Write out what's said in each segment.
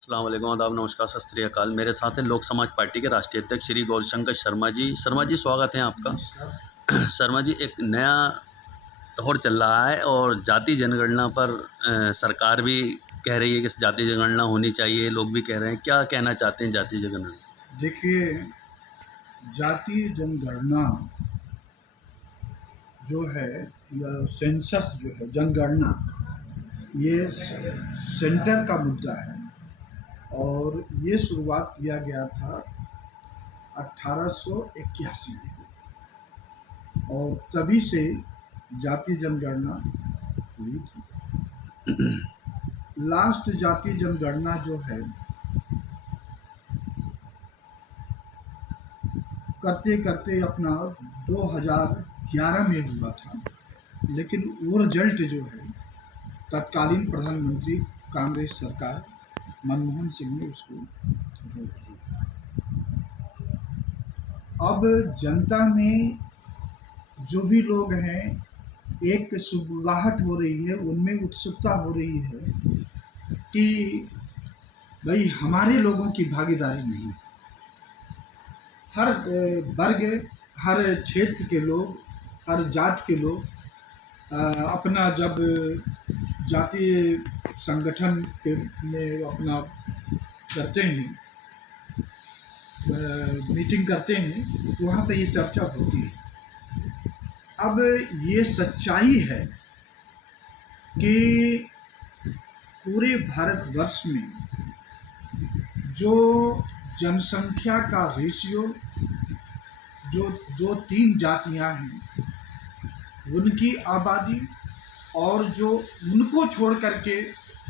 अस्सलाम वालेकुम, आदाब, नमस्कार, सत श्री अकाल। मेरे साथ हैं लोक समाज पार्टी के राष्ट्रीय अध्यक्ष श्री गौरीशंकर शर्मा जी। शर्मा जी, स्वागत है आपका। शर्मा जी, एक नया दौर चल रहा है और जाति जनगणना पर सरकार भी कह रही है कि जाति जनगणना होनी चाहिए, लोग भी कह रहे हैं। क्या कहना चाहते हैं जाति जनगणना? देखिए, जाति जनगणना जो है या सेंसस जो है जनगणना, ये सेंटर का मुद्दा है और ये शुरुआत किया गया था 1881 में और तभी से जाति जनगणना हुई थी। लास्ट जाति जनगणना जो है करते करते अपना 2011 में हुआ था, लेकिन वो रिजल्ट जो है तत्कालीन प्रधानमंत्री कांग्रेस सरकार मनमोहन सिंह ने उसको रोक दिया। अब जनता में जो भी लोग हैं, एक सुगबुगाहट हो रही है, उनमें उत्सुकता हो रही है कि भाई हमारे लोगों की भागीदारी नहीं। हर वर्ग, हर क्षेत्र के लोग, हर जात के लोग अपना जब जातीय संगठन के में अपना करते हैं, मीटिंग करते हैं, तो वहाँ पे ये चर्चा होती है। अब ये सच्चाई है कि पूरे भारतवर्ष में जो जनसंख्या का रेशियो, जो दो तीन जातियां हैं उनकी आबादी और जो उनको छोड़ करके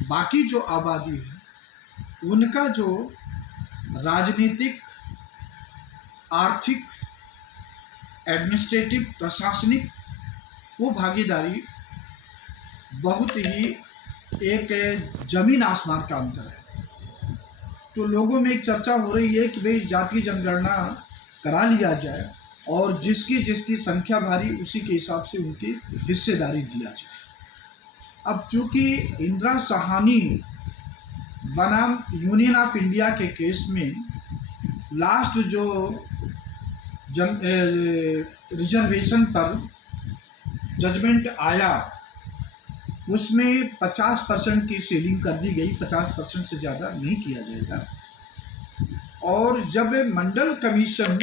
बाकी जो आबादी है उनका जो राजनीतिक, आर्थिक, एडमिनिस्ट्रेटिव, प्रशासनिक वो भागीदारी बहुत ही एक जमीन आसमान का अंतर है। तो लोगों में एक चर्चा हो रही है कि भाई जाति जनगणना करा लिया जाए और जिसकी जिसकी संख्या भारी उसी के हिसाब से उनकी हिस्सेदारी दिया जाए। अब चूंकि इंदिरा साहनी बनाम यूनियन ऑफ इंडिया के केस में लास्ट जो रिजर्वेशन पर जजमेंट आया, उसमें 50% की सीलिंग कर दी गई, 50% से ज़्यादा नहीं किया जाएगा। और जब मंडल कमीशन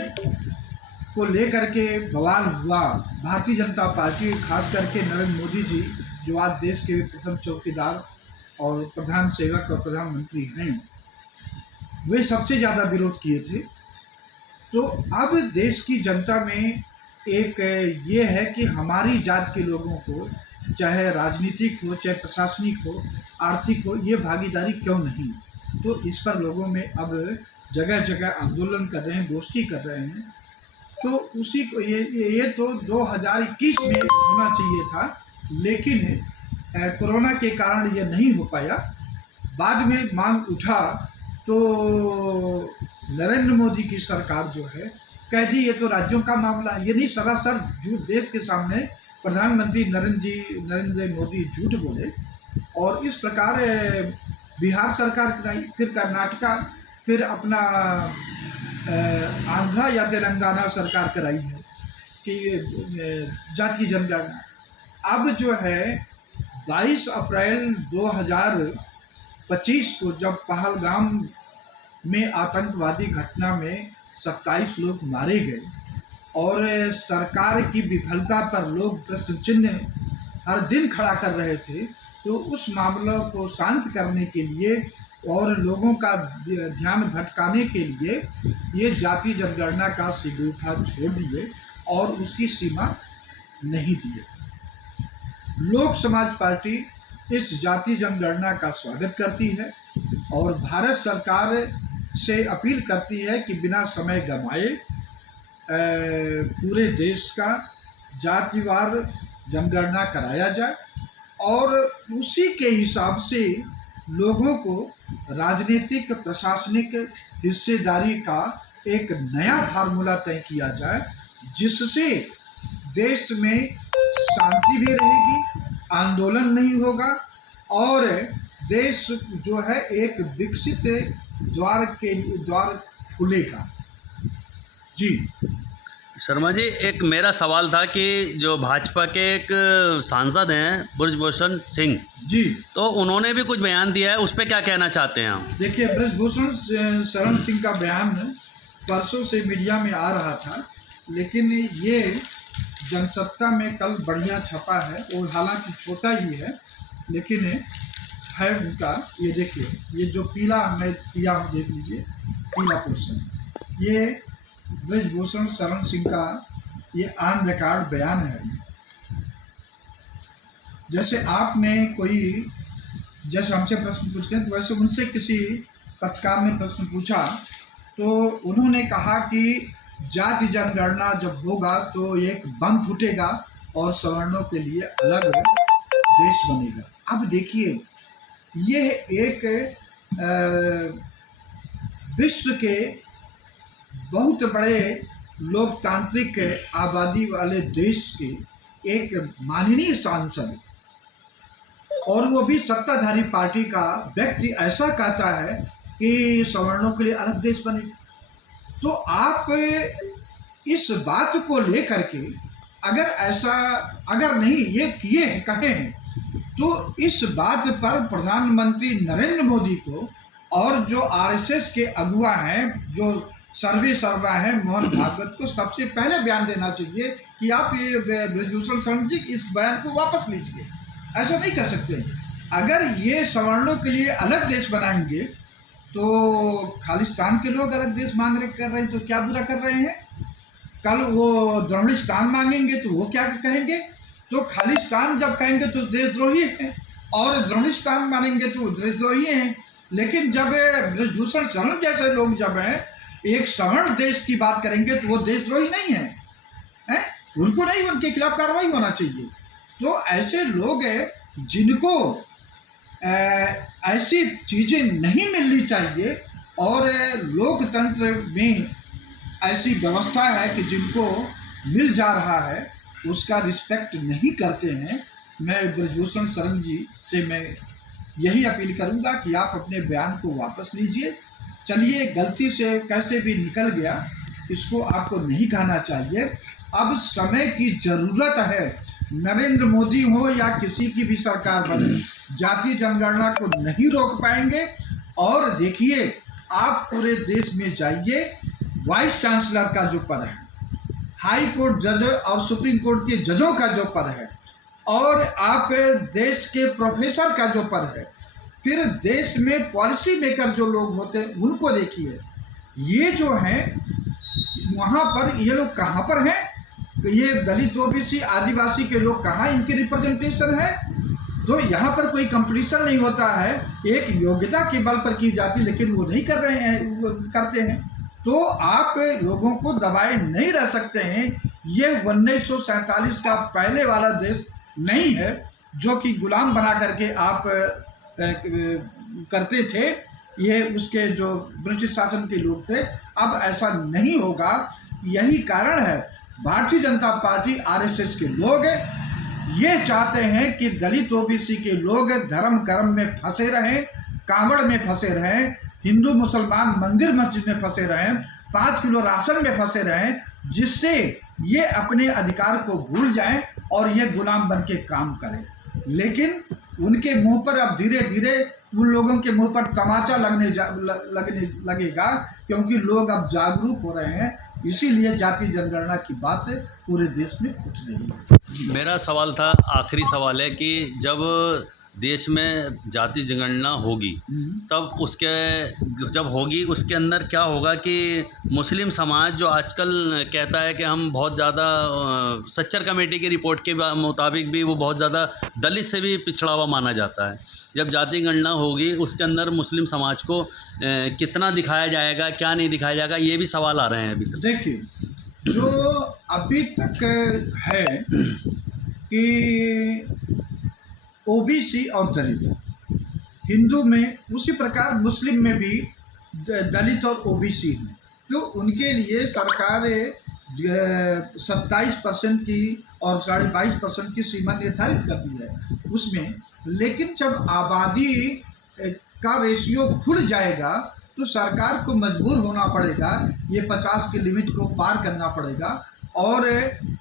को लेकर के बवाल हुआ, भारतीय जनता पार्टी, खास करके नरेंद्र मोदी जी जो आज देश के प्रथम चौकीदार और प्रधान सेवक और प्रधानमंत्री हैं, वे सबसे ज़्यादा विरोध किए थे। तो अब देश की जनता में एक ये है कि हमारी जात के लोगों को, चाहे राजनीतिक हो, चाहे प्रशासनिक हो, आर्थिक हो, ये भागीदारी क्यों नहीं। तो इस पर लोगों में अब जगह जगह आंदोलन कर रहे हैं, गोष्ठी कर रहे हैं। तो उसी को ये तो 2021 में होना चाहिए था, लेकिन कोरोना के कारण ये नहीं हो पाया। बाद में मांग उठा तो नरेंद्र मोदी की सरकार जो है कह दी ये तो राज्यों का मामला है। ये नहीं, सरासर झूठ देश के सामने प्रधानमंत्री नरेंद्र मोदी झूठ बोले और इस प्रकार बिहार सरकार कराई, फिर कर्नाटका, फिर अपना आंध्रा या तेलंगाना सरकार कराई है कि जाति जनगणना। अब जो है 22 अप्रैल 2025 को जब पहलगाम में आतंकवादी घटना में 27 लोग मारे गए और सरकार की विफलता पर लोग प्रश्न चिन्ह हर दिन खड़ा कर रहे थे, तो उस मामलों को शांत करने के लिए और लोगों का ध्यान भटकाने के लिए ये जाति जनगणना का सिगूठा छोड़ दिए और उसकी सीमा नहीं दिए। लोक समाज पार्टी इस जाति जनगणना का स्वागत करती है और भारत सरकार से अपील करती है कि बिना समय गंवाए पूरे देश का जातिवार जनगणना कराया जाए और उसी के हिसाब से लोगों को राजनीतिक, प्रशासनिक हिस्सेदारी का एक नया फार्मूला तय किया जाए, जिससे देश में शांति भी रहेगी, आंदोलन नहीं होगा और देश जो है एक विकसित द्वार खुलेगा। जी। शर्मा जी, एक मेरा सवाल था कि जो भाजपा के एक सांसद हैं ब्रजभूषण सिंह, जी तो उन्होंने भी कुछ बयान दिया है, उस पर क्या कहना चाहते हैं आप? देखिए, ब्रजभूषण शरण सिंह का बयान परसों से मीडिया में आ रहा था, लेकिन ये जनसत्ता में कल बढ़िया छपा है। और हालांकि छोटा ही है, लेकिन है उनका। ये देखिए, ये जो पीला मैं किया हूँ, देख लीजिए, पीला पोर्शन, ये ब्रजभूषण शरण सिंह का ये ऑन रिकॉर्ड बयान है। जैसे आपने कोई, जैसे हमसे प्रश्न पूछते हैं, तो वैसे उनसे किसी पत्रकार ने प्रश्न पूछा, तो उन्होंने कहा कि जाति जनगणना जब होगा तो एक बम फूटेगा और सवर्णों के लिए अलग देश बनेगा। अब देखिए, यह एक विश्व के बहुत बड़े लोकतांत्रिक आबादी वाले देश के एक माननीय सांसद, और वो भी सत्ताधारी पार्टी का व्यक्ति, ऐसा कहता है कि सवर्णों के लिए अलग देश बने। तो आप इस बात को लेकर के अगर नहीं ये किए हैं, कहे हैं, तो इस बात पर प्रधानमंत्री नरेंद्र मोदी को और जो आरएसएस के अगुआ हैं, जो सर्वा हैं, मोहन भागवत को सबसे पहले बयान देना चाहिए कि आप ये ब्रजभूषण शरण जी इस बयान को वापस लीजिए। ऐसा नहीं कर सकते। अगर ये सवर्णों के लिए अलग देश बनाएंगे तो खालिस्तान के लोग अलग देश कर रहे हैं, तो क्या बुरा कर रहे हैं? कल वो द्रविड़िस्तान मांगेंगे तो वो क्या कहेंगे? तो खालिस्तान जब कहेंगे तो देशद्रोही हैं, और द्रविड़िस्तान मानेंगे तो देशद्रोही हैं। लेकिन जब ब्रजभूषण शरण जैसे लोग जब हैं एक सवर्ण देश की बात करेंगे तो वो देशद्रोही नहीं है, हैं? उनको नहीं, उनके खिलाफ कार्रवाई होना चाहिए। तो ऐसे लोग हैं जिनको ऐसी चीज़ें नहीं मिलनी चाहिए, और लोकतंत्र में ऐसी व्यवस्था है कि जिनको मिल जा रहा है उसका रिस्पेक्ट नहीं करते हैं। मैं ब्रजभूषण शरण जी से मैं यही अपील करूंगा कि आप अपने बयान को वापस लीजिए। चलिए, गलती से कैसे भी निकल गया, इसको आपको नहीं कहना चाहिए। अब समय की ज़रूरत है। नरेंद्र मोदी हो या किसी की भी सरकार बने, जाति जनगणना को नहीं रोक पाएंगे। और देखिए, आप पूरे देश में जाइए, वाइस चांसलर का जो पद है, हाई कोर्ट जज और सुप्रीम कोर्ट के जजों का जो पद है, और आप देश के प्रोफेसर का जो पद है, फिर देश में पॉलिसी मेकर जो लोग होते हैं उनको देखिए। ये जो हैं वहाँ पर, ये लोग कहाँ पर हैं? ये दलित, ओबीसी, आदिवासी के लोग कहाँ इनकी रिप्रेजेंटेशन है? तो यहाँ पर कोई कंपटीशन नहीं होता है, एक योग्यता के बल पर की जाती, लेकिन वो नहीं कर रहे हैं, वो करते हैं। तो आप लोगों को दबाए नहीं रह सकते हैं। ये 1947 का पहले वाला देश नहीं है जो कि गुलाम बना करके आप करते थे, ये उसके जो ब्रिटिश शासन के लोग थे। अब ऐसा नहीं होगा। यही कारण है भारतीय जनता पार्टी, आरएसएस के लोग ये चाहते हैं कि दलित, ओबीसी के लोग धर्म कर्म में फंसे रहें, कांवड़ में फंसे रहें, हिंदू मुसलमान मंदिर मस्जिद में फंसे रहें, 5 किलो राशन में फंसे रहें, जिससे ये अपने अधिकार को भूल जाएं और ये गुलाम बन के काम करें। लेकिन उनके मुंह पर अब धीरे धीरे उन लोगों के मुंह पर तमाचा लगने लगेगा, क्योंकि लोग अब जागरूक हो रहे हैं। इसीलिए जाति जनगणना की बात पूरे देश में उठ रही है। मेरा सवाल था, आखिरी सवाल है कि जब देश में जाति जनगणना होगी, तब जब होगी उसके अंदर क्या होगा कि मुस्लिम समाज जो आजकल कहता है कि हम बहुत ज़्यादा, सच्चर कमेटी की रिपोर्ट के मुताबिक भी वो बहुत ज़्यादा दलित से भी पिछड़ा हुआ माना जाता है। जब जाति गणना होगी उसके अंदर मुस्लिम समाज को कितना दिखाया जाएगा, क्या नहीं दिखाया जाएगा, ये भी सवाल आ रहे हैं अभी तक। देखिए, जो अभी तक है कि ओबीसी और दलित हिंदू में, उसी प्रकार मुस्लिम में भी दलित और ओबीसी हैं, तो उनके लिए सरकार 27% की और 22.5% की सीमा निर्धारित कर दी है उसमें। लेकिन जब आबादी का रेशियो खुल जाएगा तो सरकार को मजबूर होना पड़ेगा, ये 50 के लिमिट को पार करना पड़ेगा और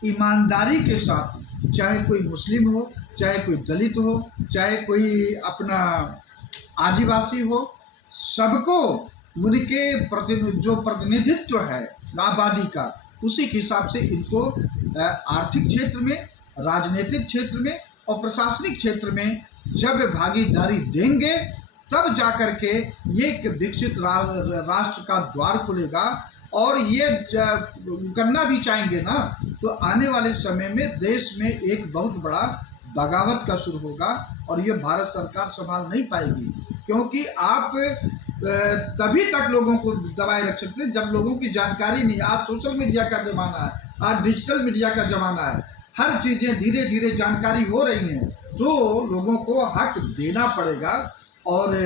ईमानदारी के साथ, चाहे कोई मुस्लिम हो, चाहे कोई दलित हो, चाहे कोई अपना आदिवासी हो, सबको उनके जो प्रतिनिधित्व है आबादी का, उसी के हिसाब से इनको आर्थिक क्षेत्र में, राजनीतिक क्षेत्र में और प्रशासनिक क्षेत्र में जब भागीदारी देंगे तब जाकर के ये एक विकसित राष्ट्र का द्वार खुलेगा। और ये करना भी चाहेंगे ना तो आने वाले समय में देश में एक बहुत बड़ा बगावत का शुरू होगा और ये भारत सरकार संभाल नहीं पाएगी, क्योंकि आप तभी तक लोगों को दबाए रख सकते हैं जब लोगों की जानकारी नहीं। आज सोशल मीडिया का ज़माना है, आज डिजिटल मीडिया का ज़माना है, हर चीज़ें धीरे धीरे जानकारी हो रही हैं, तो लोगों को हक देना पड़ेगा। और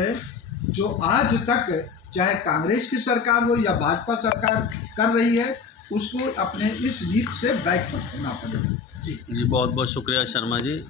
जो आज तक चाहे कांग्रेस की सरकार हो या भाजपा सरकार कर रही है, उसको अपने इस नीति से बैकफुट होना पड़ेगा। जी जी, बहुत बहुत शुक्रिया शर्मा जी।